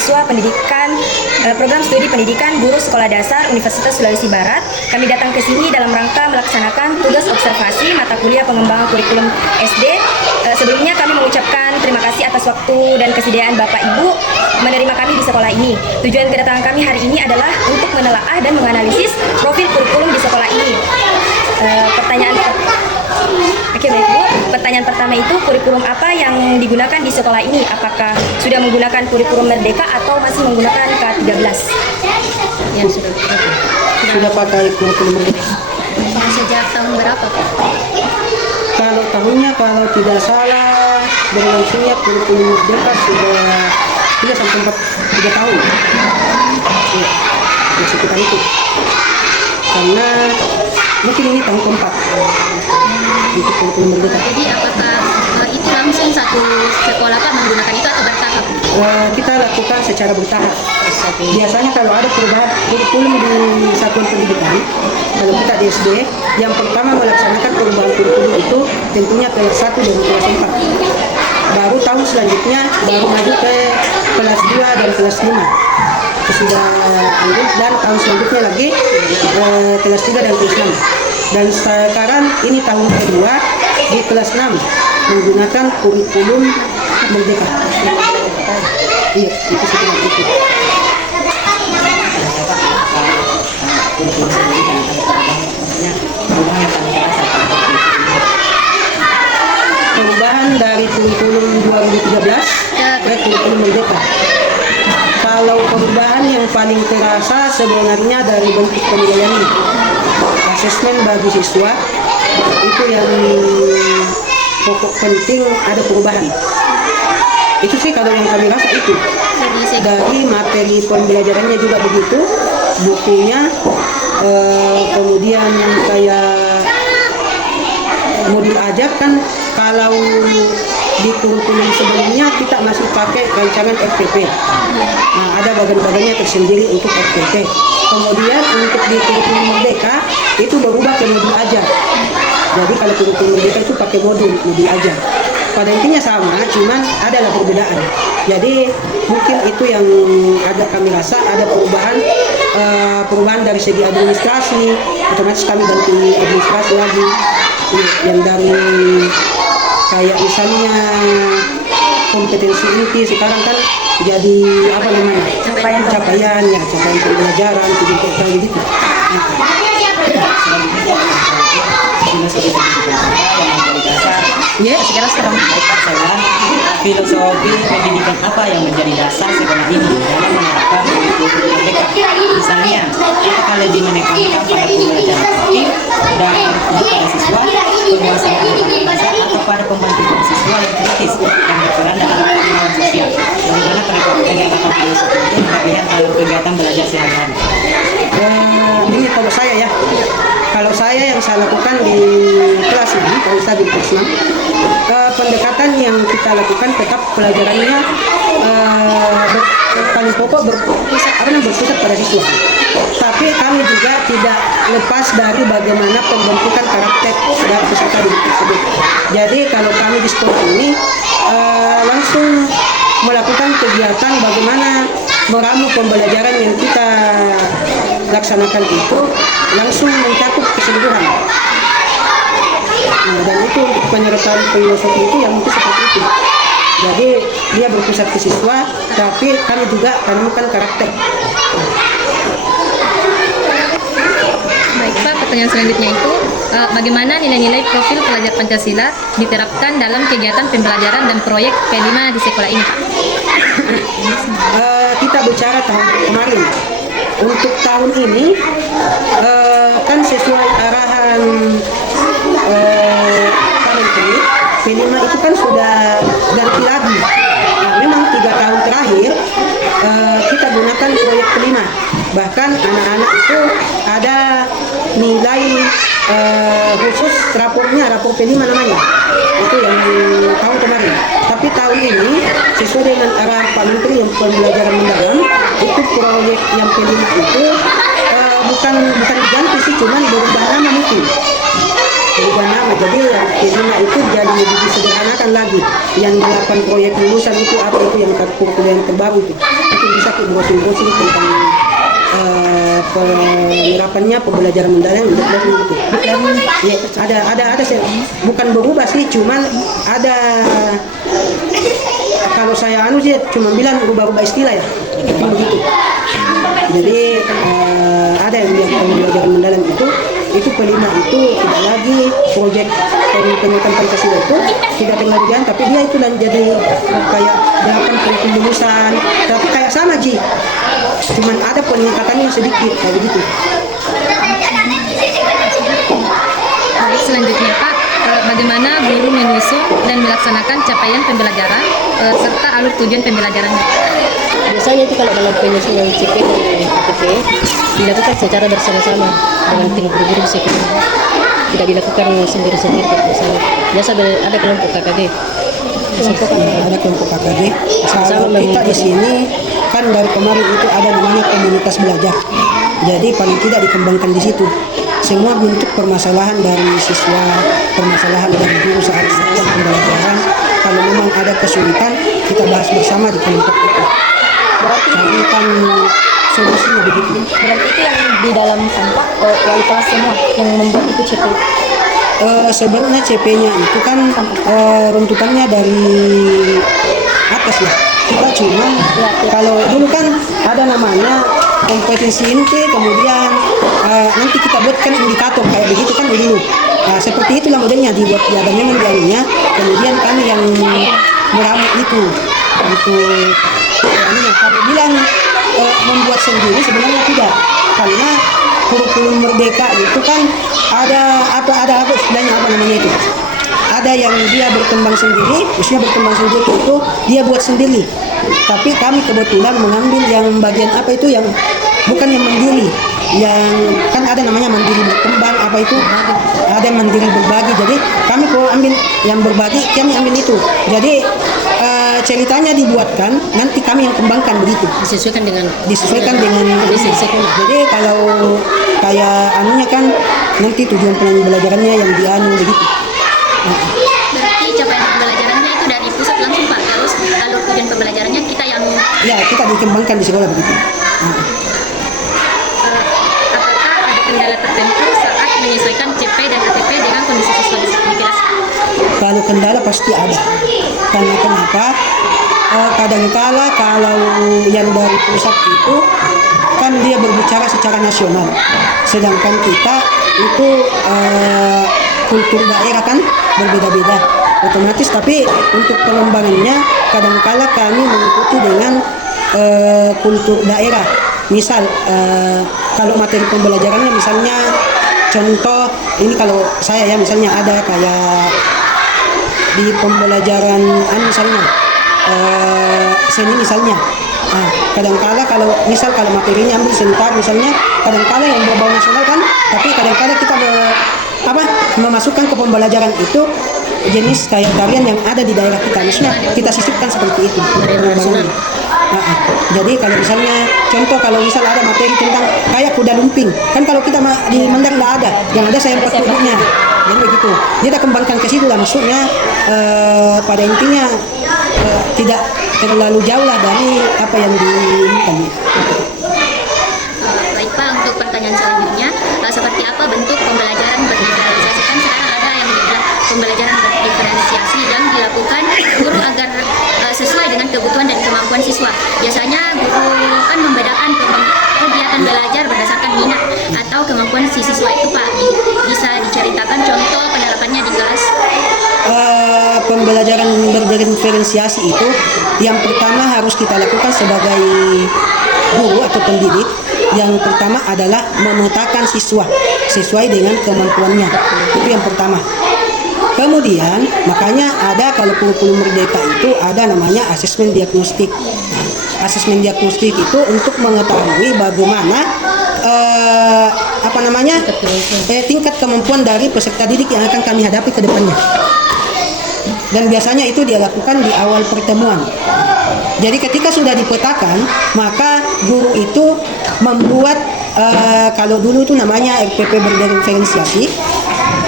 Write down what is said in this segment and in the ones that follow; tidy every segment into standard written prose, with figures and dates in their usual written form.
mahasiswa pendidikan program studi pendidikan guru sekolah dasar Universitas Sulawesi Barat. Kami datang ke sini dalam rangka melaksanakan tugas observasi mata kuliah pengembangan kurikulum SD. Sebelumnya kami mengucapkan terima kasih atas waktu dan kesediaan Bapak Ibu menerima kami di sekolah ini. Tujuan kedatangan kami hari ini adalah untuk menelaah dan menganalisis profil kurikulum di sekolah ini. Pertanyaan pertama itu, kurikulum apa yang digunakan di sekolah ini? Apakah sudah menggunakan kurikulum Merdeka atau masih menggunakan K13? Ya, sudah pakai kurikulum Merdeka. Sejak tahun berapa, Pak? Kalau tahunnya, kalau tidak salah, berlangsungnya kurikulum Merdeka sudah 3 sampai 3 tahun. Ya, sekitar itu. Karena mungkin ini tahun keempat untuk kurikulum Merdeka. Jadi apakah itu langsung satu sekolah Pak menggunakan itu atau bertahap? Kita lakukan secara bertahap. Biasanya kalau ada perubahan kurikulum di satuan pendidikan, kalau kita di SD, yang pertama melaksanakan perubahan kurikulum itu tentunya kelas 1 dan kelas 4. Baru tahun selanjutnya baru maju ke kelas 2 dan kelas 5. Sudah lanjut, dan tahun selanjutnya lagi kelas 3 dan kelas 6. Dan sekarang ini tahun kedua di kelas 6 menggunakan kurikulum Merdeka. Iya, itu sekitar itu. Perubahan dari kurikulum 2013 ke kurikulum Merdeka. Kalau perubahan yang paling terasa sebenarnya dari bentuk penilaian, asesmen bagi siswa itu yang pokok penting ada perubahan. Itu sih kalau yang kami rasa itu. Dari materi pembelajarannya juga begitu, bukunya, kemudian kayak modul ajar kan kalau di kurikulum sebelumnya kita masih pakai rancangan FPP. Nah, ada bagian-bagiannya tersendiri untuk FPP. Kemudian untuk di kurikulum Merdeka itu berubah ke modul ajar. Jadi kalau kurikulum Merdeka itu pakai modul ajar. Pada intinya sama, cuman adalah perbedaan. Jadi mungkin itu yang agak kami rasa ada perubahan dari segi administrasi. Otomatis kami ganti administrasi lagi. Yang dari kayak misalnya kompetensi inti sekarang kan jadi apa namanya capaian pembelajaran gitu. Ya, sekarang saya filosofi pendidikan apa yang menjadi dasar sekolah ini dalam menerapkan kurikulum Merdeka. Misalnya, apakah lebih menekankan pada pembelajaran aktif dan pada siswa, penguasaan bahasa, atau pada pembentukan siswa yang kritis dan berperan dalam perkembangan sosial. Bagaimana penerapan filosofi itu terlihat dalam kegiatan belajar sehari-hari? Ini kalau saya yang saya lakukan di kelas ini, kalau saya di kelas 6, pendekatan yang kita lakukan tetap pelajarannya paling pokok berpusat pada siswa. Tapi kami juga tidak lepas dari bagaimana pembentukan karakter dari peserta didik tersebut. Jadi kalau kami di sekolah ini langsung melakukan kegiatan bagaimana meramu pembelajaran yang kita laksanakan itu langsung mencakup keseluruhan. Nah, dan itu untuk penyertaan filosofi itu yang itu seperti itu. Jadi dia berpusat ke siswa, tapi kami juga menemukan karakter. Baik Pak, pertanyaan selanjutnya itu bagaimana nilai-nilai profil pelajar Pancasila diterapkan dalam kegiatan pembelajaran dan proyek P5 di sekolah ini, Pak? Kita bicara tahun kemarin. Untuk tahun ini kan sesuai arahan Pak Menteri, P5 itu kan sudah ganti lagi. Nah, memang 3 tahun terakhir kita gunakan proyek P5. Bahkan anak-anak itu ada nilai khusus rapornya, rapor P5 namanya. Itu yang tahun kemarin. Tapi tahun ini sesuai dengan arahan Pak Menteri yang pembelajaran mendalam, itu proyek yang P5 itu bukan diganti sih, cuman berubah nama mungkin. Berubah nama. Jadi yang kelima itu jadi lebih disederhanakan lagi. Yang 8 proyek lulusan itu apa itu yang kurikulum yang terbaru itu bisa ke browsing tentang penerapannya pembelajaran mendalang untuk learning itu. Ya, ada bukan berubah sih, cuman ada kalau saya sih cuma bilang rubah-rubah istilah ya, begitu. Jadi ada yang pembelajaran mendalam itu kelima itu tidak lagi proyek pendidikan Pancasila itu tidak pengajian, tapi dia itu dan jadi kayak 8 kurikulum lulusan, tapi kayak sama Ji, cuman ada peningkatannya sedikit kayak begitu. Baik, selanjutnya Pak, bagaimana guru menyusun dan melaksanakan capaian pembelajaran serta alur tujuan pembelajarannya? Biasanya itu kalau dalam penyusunan CP dan ATP dilakukan secara bersama-sama dengan tim guru-guru sekolah. Tidak dilakukan sendiri-sendiri misalnya. Biasa ada kelompok KKG. Ada kelompok KKG. Kalau kita di sini kan dari kemarin itu ada namanya komunitas belajar. Jadi paling tidak dikembangkan di situ. Semua bentuk permasalahan dari siswa, permasalahan dari guru saat melakukan pembelajaran. Kalau memang ada kesulitan, kita bahas bersama di kelompok itu. Carikan solusinya begitu. Berarti itu yang di dalam sampah wali kelas semua yang membuat itu CP. Sebenarnya CP-nya itu kan runtutannya dari atas ya. Kita cuma kalau dulu kan ada namanya kompetensi inti, kemudian nanti kita buatkan indikator kayak begitu kan dulu. Seperti itulah modelnya dibuat ya, dan memang dianunya. Kemudian kami yang meramu itu untuk kalau bilang membuat sendiri sebenarnya tidak, karena kurikulum merdeka itu kan ada istilahnya apa namanya itu, ada yang dia berkembang sendiri, usia berkembang sendiri itu dia buat sendiri, tapi kami kebetulan mengambil yang bagian apa itu yang bukan yang mandiri, yang kan ada namanya mandiri berkembang apa itu, ada mandiri berbagi, jadi kami kalau ambil yang berbagi kami ambil itu, jadi ceritanya dibuatkan, nanti kami yang kembangkan begitu. Disesuaikan dengan kondisi sekolah. Jadi kalau kayak anunya kan nanti tujuan pembelajarannya yang dianu begitu. Berarti capaian pembelajarannya itu dari pusat langsung Pak, terus alur tujuan pembelajarannya kita yang Ya, kita dikembangkan di sekolah begitu. apakah ada kendala tertentu saat menyesuaikan CP dan ATP dengan kondisi siswa di kelas? Kalau kendala pasti ada. Karena kenapa? Kadangkala kalau yang dari pusat itu kan dia berbicara secara nasional, sedangkan kita itu kultur daerah kan berbeda-beda otomatis, tapi untuk pengembangannya kadangkala kami mengikuti dengan kultur daerah. Misal kalau materi pembelajarannya misalnya contoh ini, kalau saya ya misalnya ada kayak di pembelajaran misalnya seni misalnya, kadangkala kalau materinya ambil sebentar misalnya, kadangkala yang berbau nasional kan, tapi kadangkala kita memasukkan ke pembelajaran itu jenis kayak tarian yang ada di daerah kita, maksudnya kita sisipkan seperti itu. Jadi kalau misalnya contoh kalau misal ada materi tentang kayak kuda lumping, kan kalau kita di Mandang nggak ada, yang ada saya empat duduknya, jadi begitu. Kita kembangkan ke situ lah, maksudnya pada intinya tidak terlalu jauh lah dari apa yang diinginkan. Baik Pak, untuk pertanyaan selanjutnya, seperti apa bentuk pembelajaran berdiferensiasi? Kan sekarang ada yang dibilang pembelajaran berdiferensiasi yang dilakukan guru agar sesuai dengan kebutuhan dan kemampuan siswa. Biasanya guru kan membedakan kegiatan belajar berdasarkan minat atau kemampuan si siswa itu Pak. Bisa diceritakan contoh penerapannya di kelas? Pembelajaran berdiferensiasi itu yang pertama harus kita lakukan sebagai guru atau pendidik. Yang pertama adalah memetakan siswa sesuai dengan kemampuannya, itu yang pertama. Kemudian makanya ada kalau kurikulum merdeka itu ada namanya asesmen diagnostik. Asesmen diagnostik itu untuk mengetahui bagaimana tingkat kemampuan dari peserta didik yang akan kami hadapi ke depannya. Dan biasanya itu dia lakukan di awal pertemuan. Jadi ketika sudah dipetakan, maka guru itu membuat kalau dulu itu namanya RPP berdiferensiasi,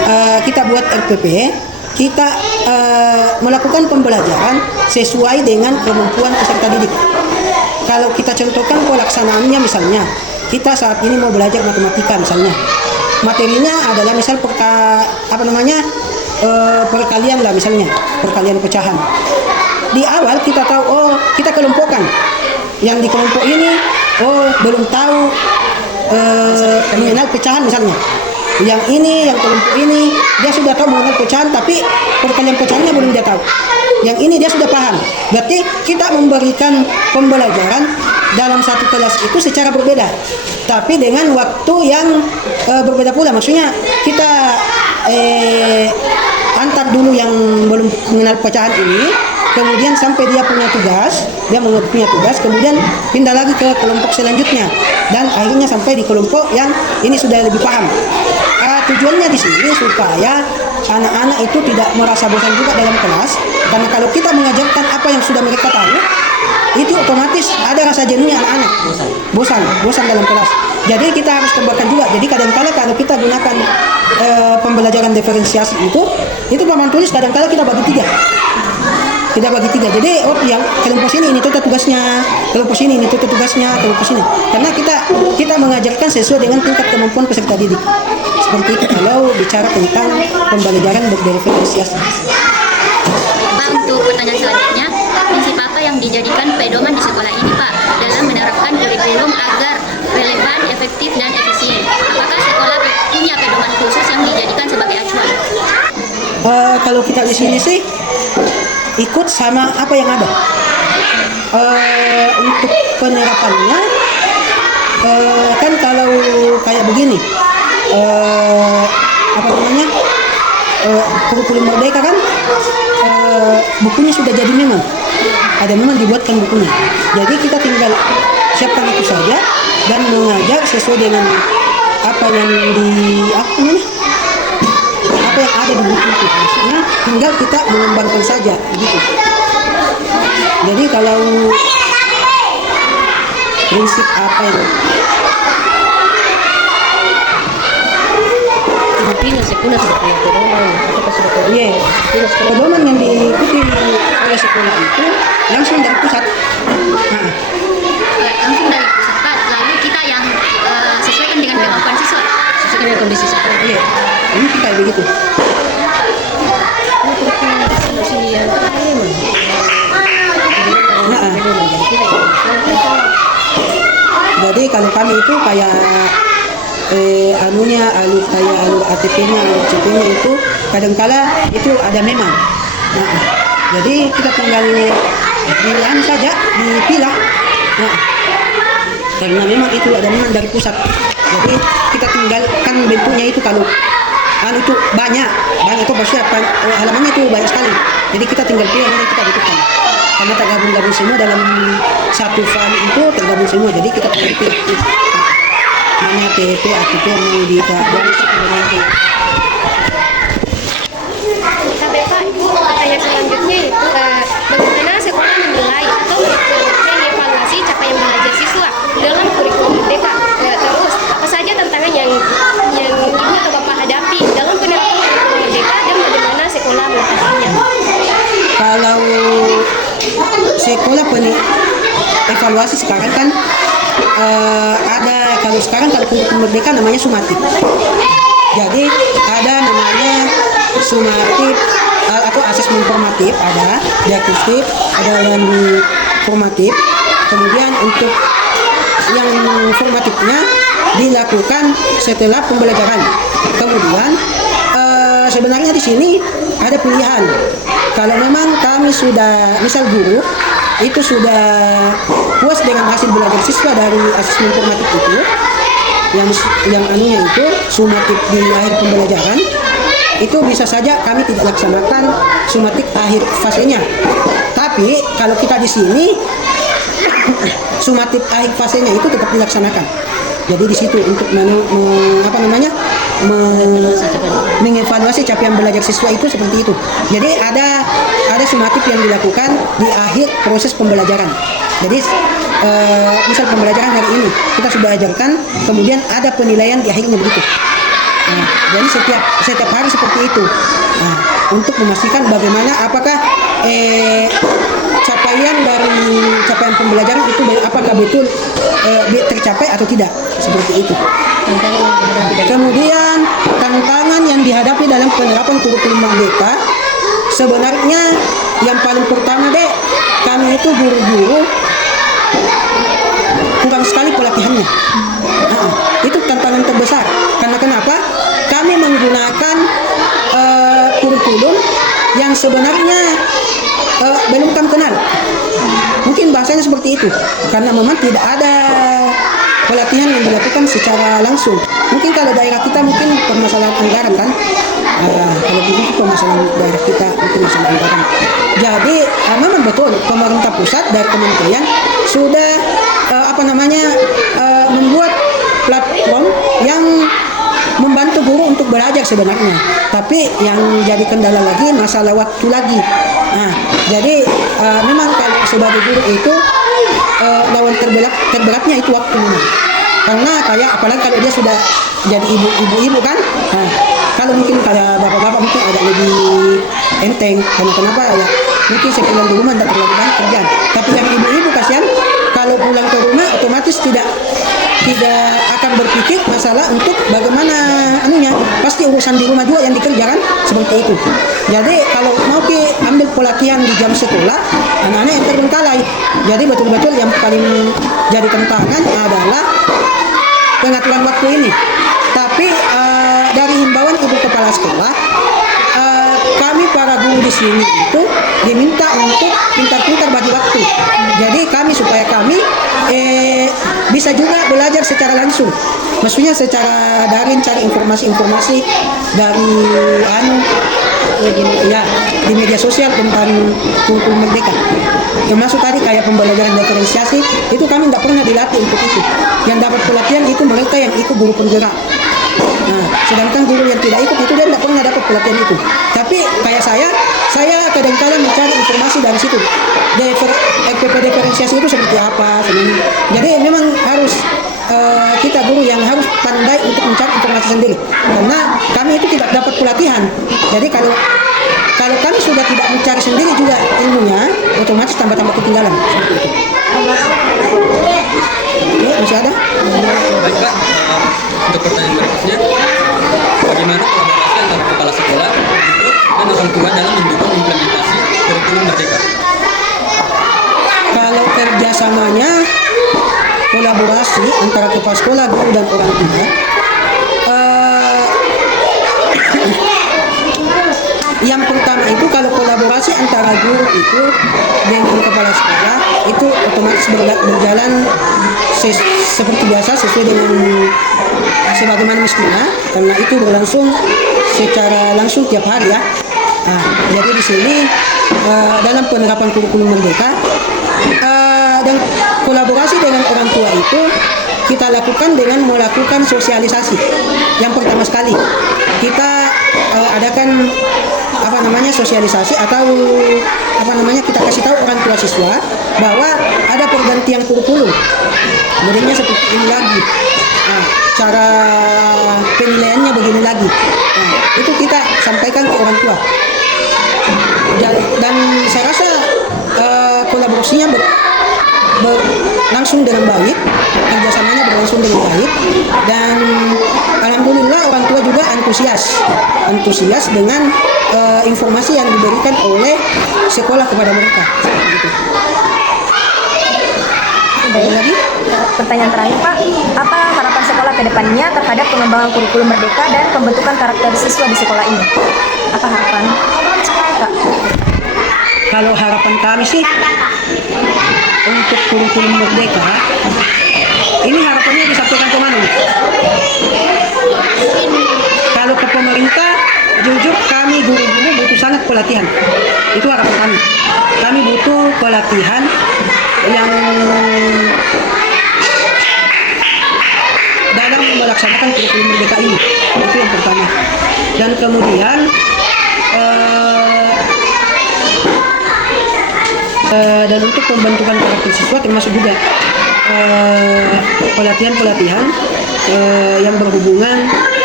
kita buat RPP, kita melakukan pembelajaran sesuai dengan kemampuan peserta didik. Kalau kita contohkan pelaksanaannya, misalnya kita saat ini mau belajar matematika misalnya, materinya adalah misal perkalian lah, misalnya perkalian pecahan. Di awal kita tahu, oh kita kelompokkan, yang di kelompok ini belum tahu mengenal pecahan misalnya. Yang ini, yang kelompok ini, dia sudah tahu mengenal pecahan, tapi perkalian pecahannya belum dia tahu. Yang ini dia sudah paham. Berarti kita memberikan pembelajaran dalam satu kelas itu secara berbeda, tapi dengan waktu yang berbeda pula. Maksudnya kita antar dulu yang belum mengenal pecahan ini, kemudian sampai dia punya tugas, kemudian pindah lagi ke kelompok selanjutnya, dan akhirnya sampai di kelompok yang ini sudah lebih paham. Tujuannya di sini supaya anak-anak itu tidak merasa bosan juga dalam kelas, karena kalau kita mengajarkan apa yang sudah mereka tahu, itu otomatis ada rasa jenuhnya anak-anak, bosan dalam kelas. Jadi kita harus kembangkan juga. Jadi kadang-kala kalau kita gunakan pembelajaran diferensiasi itu papan tulis kadang-kala kita bagi tiga. Jadi yang kelompok sini ini tuh tugasnya, kelompok sini ini tuh tugasnya, kelompok sini. Karena kita mengajarkan sesuai dengan tingkat kemampuan peserta didik. Seperti itu kalau bicara tentang pembelajaran berdiferensiasi. Pak, untuk pertanyaan selanjutnya, prinsip apa yang dijadikan pedoman di sekolah ini, Pak, dalam menerapkan kurikulum agar relevan, efektif, dan efisien? Apakah sekolah punya pedoman khusus yang dijadikan sebagai acuan? Kalau kita di sini sih ikut sama apa yang ada. Untuk penerapannya kan kalau kayak begini, kurikulum merdeka kan bukunya sudah jadi, memang dibuatkan bukunya. Jadi kita tinggal siapkan itu saja dan mengajar sesuai dengan apa yang ada di buku itu. Maksudnya tinggal kita mengembangkan saja gitu. Jadi kalau prinsip apa yang Artinya sekolah sudah punya pedoman, apakah sudah punya? Iya, pedoman yang diikuti oleh sekolah itu langsung dari pusat. Langsung dari pusat, Pak. Lalu kita yang sesuaikan dengan kemampuan siswa. Sesuai dengan kondisi sekolah. Iya, ini kayak begitu. Jadi kalau kami itu kayak alur ATP-nya, alur CP-nya itu kadangkala itu ada memang. Jadi kita tinggal pilihan saja, dipilah. Karena memang itu ada memang dari pusat. Jadi kita tinggalkan bentuknya itu, kalau itu banyak itu maksudnya halamannya itu banyak sekali. Jadi kita tinggal pilih yang kita butuhkan. Karena tergabung semua dalam satu file itu, tergabung semua. Jadi kita pilih mana TP, ATP yang mau dikabari sebenarnya. Tapi Pak, pertanyaan selanjutnya itu bagaimana sekolah menilai atau mengevaluasi capaian belajar siswa dalam kurikulum merdeka? Terus apa saja tantangan yang Ibu atau Bapak hadapi dalam penerapan kurikulum merdeka dan bagaimana sekolah mengatasinya? Kalau sekolah evaluasi sekarang kan kalau kurikulum merdeka namanya sumatif. Jadi ada namanya sumatif atau asesmen formatif, ada diagnostik, ada yang formatif. Kemudian untuk yang formatifnya dilakukan setelah pembelajaran. Kemudian sebenarnya di sini ada pilihan. Kalau memang kami sudah, misal guru itu sudah puas dengan hasil belajar siswa dari asesmen formatif itu, yang anunya itu sumatif di akhir pembelajaran, itu bisa saja kami tidak laksanakan sumatif akhir fasenya. Tapi kalau kita di sini sumatif akhir fasenya itu tetap dilaksanakan. Jadi di situ untuk mengevaluasi capaian belajar siswa itu seperti itu. Jadi ada sumatif yang dilakukan di akhir proses pembelajaran. Jadi misal pembelajaran hari ini kita sudah ajarkan, kemudian ada penilaian di akhirnya begitu. Nah, jadi setiap hari seperti itu. Nah, untuk memastikan bagaimana apakah capaian pembelajaran itu apakah betul tercapai atau tidak, seperti itu. Kemudian tantangan yang dihadapi dalam penerapan kurikulum merdeka, sebenarnya yang paling pertama kami itu guru-guru kurang sekali pelatihannya. Nah, itu tantangan terbesar. Karena kenapa? Kami menggunakan kurikulum yang sebenarnya belum kami kenal. Mungkin bahasanya seperti itu. Karena memang tidak ada pelatihan yang dilakukan secara langsung. Mungkin kalau daerah kita mungkin permasalahan anggaran kan. Kalau begini permasalahan daerah kita mungkin masalah anggaran. Jadi memang betul pemerintah pusat dari kementerian sudah membuat platform yang membantu guru untuk belajar sebenarnya. Tapi yang jadi kendala lagi masalah waktu lagi. Nah, jadi memang kalau sebagai guru itu lawan terberatnya itu waktu memang. Karena kayak apalagi kalau dia sudah jadi ibu kan. Nah, kalau mungkin kayak bapak-bapak mungkin agak lebih enteng. Karena kenapa ya? Mungkin sepulang di rumah tidak terlalu banyak kerjaan. Tapi yang ibu-ibu kasihan kalau pulang ke rumah otomatis tidak akan berpikir masalah untuk bagaimana pasti urusan di rumah juga yang dikerjakan seperti itu. Jadi kalau mau ambil pelatihan di jam sekolah, anak-anak yang terbengkalai. Jadi betul-betul yang paling jadi tantangan adalah pengaturan waktu ini. Tapi dari himbauan ibu kepala sekolah, kami para guru di sini itu diminta untuk pintar-pintar bagi waktu. Jadi supaya kami bisa juga belajar secara langsung. Maksudnya secara daring cari informasi-informasi dari di media sosial tentang kurikulum merdeka. Termasuk tadi kayak pembelajaran diferensiasi itu kami tidak pernah dilatih untuk itu. Yang dapat pelatihan itu mereka yang ikut guru penggerak. Nah, sedangkan guru yang tidak ikut itu dia tidak pernah dapat pelatihan itu. Tapi kayak saya kadang-kadang mencari informasi dari situ. FPP diferensiasi itu seperti apa sebenarnya. Jadi memang harus kita guru yang harus pandai untuk mencari informasi sendiri. Karena kami itu tidak dapat pelatihan. Jadi kalau kami sudah tidak mencari sendiri juga ilmunya, otomatis tambah-tambah ketinggalan. Ya, masih ada? Baik Pak, untuk pertanyaan berikutnya, bagaimana kolaborasi antara kepala sekolah, guru, dan orang tua dalam mendukung implementasi kurikulum merdeka? Kalau kerjasamanya kolaborasi antara kepala sekolah, guru, dan orang tua, yang pertama itu kalau kolaborasi antara guru itu dengan kepala sekolah itu otomatis berjalan seperti biasa sesuai dengan sebagaimana mestinya, karena itu berlangsung secara langsung tiap hari ya. Nah, jadi di sini dalam penerapan kurikulum merdeka dan kolaborasi dengan orang tua itu kita lakukan dengan melakukan sosialisasi. Yang pertama sekali kita adakan sosialisasi atau kita kasih tahu orang tua siswa bahwa ada pergantian kurikulum. Modelnya seperti ini lagi. Nah, cara penilaiannya begini lagi. Nah, itu kita sampaikan ke orang tua. Dan saya rasa kolaborasinya berlangsung dengan baik, kerjasamanya berlangsung dengan baik, dan alhamdulillah orang tua juga antusias dengan informasi yang diberikan oleh sekolah kepada mereka. Baik, lagi pertanyaan terakhir Pak, apa harapan sekolah ke depannya terhadap pengembangan kurikulum merdeka dan pembentukan karakter siswa di sekolah ini? Apa harapan Pak? Kalau harapan kami sih untuk kurikulum merdeka, ini harapannya disampaikan ke mana? Kalau ke pemerintah, jujur kami guru-guru butuh sangat pelatihan. Itu harapan kami. Kami butuh pelatihan yang dalam melaksanakan kurikulum merdeka ini. Itu yang pertama. Dan kemudian dan untuk pembentukan karakter siswa termasuk juga pelatihan-pelatihan yang berhubungan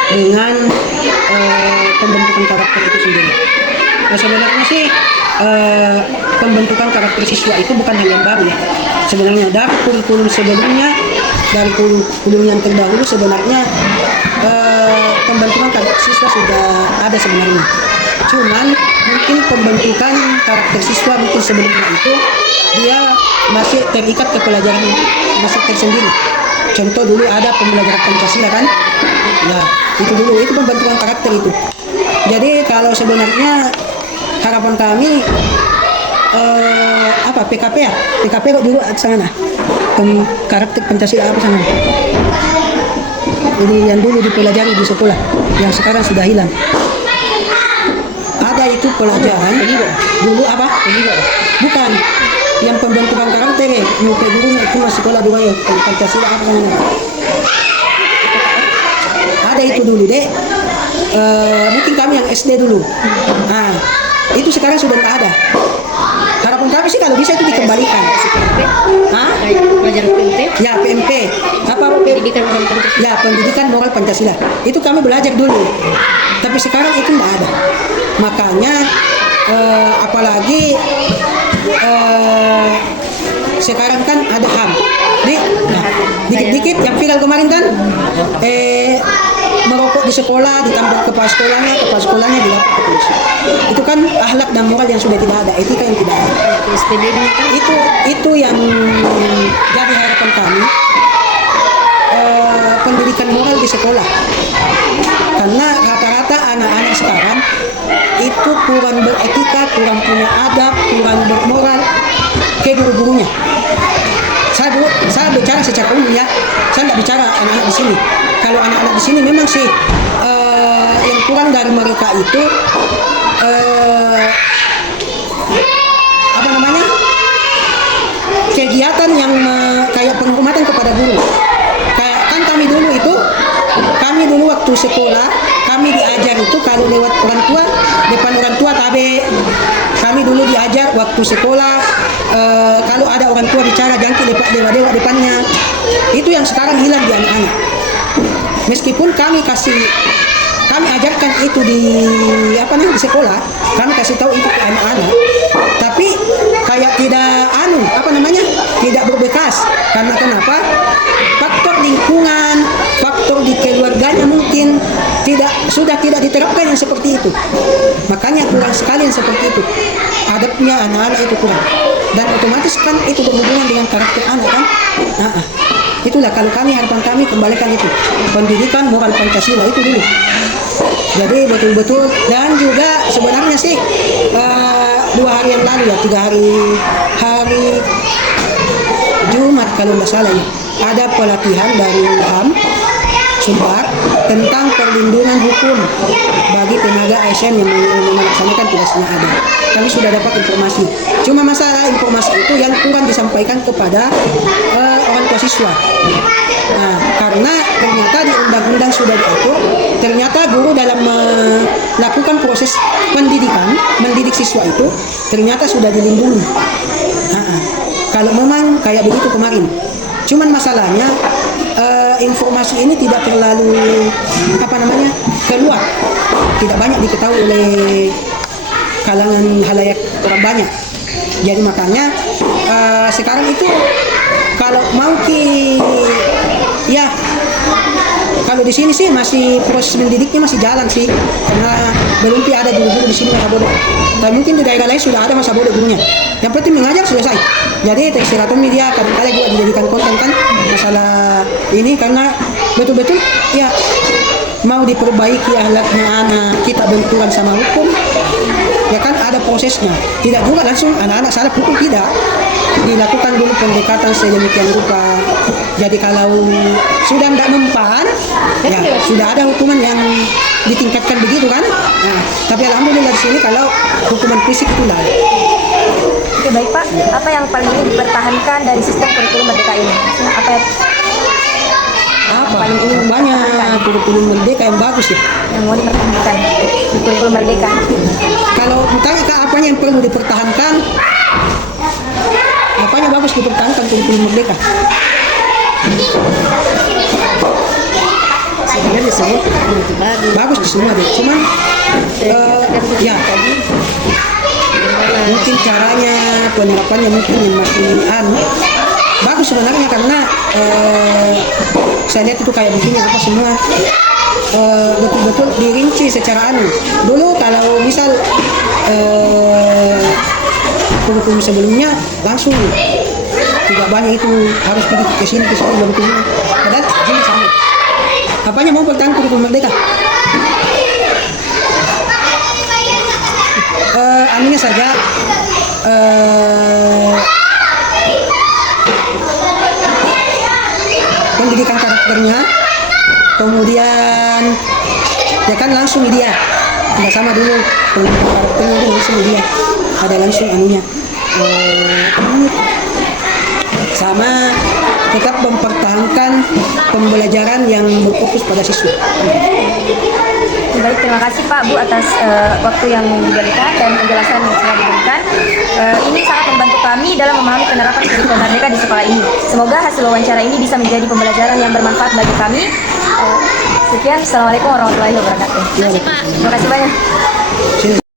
dengan pembentukan karakter itu sendiri. Nah, sebenarnya sih pembentukan karakter siswa itu bukan hal yang baru ya. Sebenarnya dari kurikulum sebelumnya, dari kurikulum yang terdahulu sebenarnya pembentukan karakter siswa sudah ada sebenarnya. Cuman mungkin pembentukan karakter siswa mungkin sebelumnya itu dia masih terikat ke pelajaran masih tersendiri. Contoh dulu ada pembelajaran Pancasila kan? Ya, itu dulu itu pembentukan karakter itu. Jadi kalau sebenarnya harapan kami PKP ya? PKP kok dulu sana. Karakter Pancasila apa sana? Jadi yang dulu dipelajari di sekolah, yang sekarang sudah hilang. Ada itu pelajaran dulu apa? Bukan. Yang pembentukan karakter ya, nyukai dulu itu masih sekolah dua ya, Pancasila apa namanya? Ada itu dulu deh. Mungkin kami yang SD dulu. Nah, itu sekarang sudah nggak ada. Harapan kami sih kalau bisa itu dikembalikan. Pelajaran PMP? Ya, PMP. Apa Pendidikan moral Pancasila. Ya, pendidikan moral Pancasila. Itu kami belajar dulu. Tapi sekarang itu nggak ada. Makanya apalagi sekarang kan ada HAM. Dikit-dikit yang viral kemarin kan merokok di sekolah, ditambah kepala sekolahnya dilapor ke polisi. Itu kan akhlak dan moral yang sudah tidak ada, etika yang tidak ada. Itu yang jadi harapan kami, pendidikan moral di sekolah. Karena rata-rata anak-anak sekarang itu kurang beretika, kurang punya adab, kurang bermoral ke guru-gurunya. Saya bicara secara umum ya, saya tidak bicara anak-anak di sini. Kalau anak-anak di sini memang sih yang kurang dari mereka itu kegiatan yang kayak penghormatan kepada guru. Kayak kan kami dulu waktu sekolah kami diajar itu kalau lewat orang tua, depan orang tua kami dulu diajar waktu sekolah kalau ada orang tua bicara jangan dewa-dewa depannya. Itu yang sekarang hilang di anak-anak. Meskipun kami ajarkan itu di sekolah, kami kasih tahu itu ke anak-anak, tapi kayak tidak berbekas. Karena kenapa? Faktor lingkungan, faktor di keluarganya mungkin sudah tidak diterapkan yang seperti itu. Makanya kurang sekali yang seperti itu. Adabnya anak-anak itu kurang. Dan otomatis kan itu berhubungan dengan karakter anak kan? Itulah kalau harapan kami kembalikan itu pendidikan moral Pancasila itu dulu. Jadi betul-betul, dan juga sebenarnya sih 2 hari yang lalu ya, 3 hari Jumat kalau nggak salah ya, ada pelatihan dari HAM Sumbar tentang perlindungan hukum bagi tenaga ASN yang melaksanakan tugasnya ada. Kami sudah dapat informasi. Cuma masalah informasi itu yang kurang disampaikan kepada orang tua siswa. Nah, karena ternyata di undang-undang sudah diatur, ternyata guru dalam melakukan proses mendidik siswa itu ternyata sudah dilindungi. Kalau memang kayak begitu kemarin. Cuman masalahnya informasi ini tidak terlalu keluar, tidak banyak diketahui oleh kalangan halayak orang banyak. Jadi makanya sekarang itu kalau mau kalau di sini sih masih proses mendidiknya masih jalan sih, karena belum ada guru-guru di sini masa bodoh. Dan mungkin di daerah lain sudah ada masa bodoh gurunya. Yang penting mengajar selesai. Jadi terserah media kadang-kadang juga dijadikan konten kan masalah ini, karena betul-betul ya mau diperbaiki akhlaknya anak, kita benturan sama hukum, ya kan ada prosesnya. Tidak juga langsung anak-anak salah hukum, tidak. Dilakukan dulu pendekatan sedemikian rupa. Jadi kalau sudah tidak mempan, ya sudah ada hukuman yang ditingkatkan begitu kan. Nah, tapi alhamdulillah di sini kalau hukuman fisik itu lah. Oke, baik Pak, apa yang paling ingin dipertahankan dari sistem kurikulum Merdeka ini? Paling ingin banyak kurikulum Merdeka yang bagus ya. Yang mau dipertahankan di kurikulum Merdeka. Kalau ditanya ke apanya yang perlu dipertahankan, apanya bagus dipertahankan kurikulum Merdeka? Sebenarnya semua itu bagus. Bagus di semua deh, cuman ya mungkin caranya penerapannya mungkin yang makin bagus sebenarnya, karena saya lihat itu kayak begini apa semua betul-betul dirinci secara dulu kalau misal kurikulum sebelumnya langsung tidak banyak itu harus pergi ke sini baru ke sini, padahal gini sama apanya mau tentang kurikulum merdeka anunya saja pendidikan karakternya, kemudian ya kan langsung dia nggak sama dulu pendidikan karakternya itu langsung dia ada langsung anunya sama tetap mempertahankan pembelajaran yang berfokus pada siswa. Baik, terima kasih Pak Bu atas waktu yang diberikan dan penjelasan yang telah diberikan. Ini sangat membantu kami dalam memahami penerapan kurikulum merdeka di sekolah ini. Semoga hasil wawancara ini bisa menjadi pembelajaran yang bermanfaat bagi kami. Sekian, Assalamualaikum warahmatullahi wabarakatuh. Terima kasih Pak. Terima kasih banyak.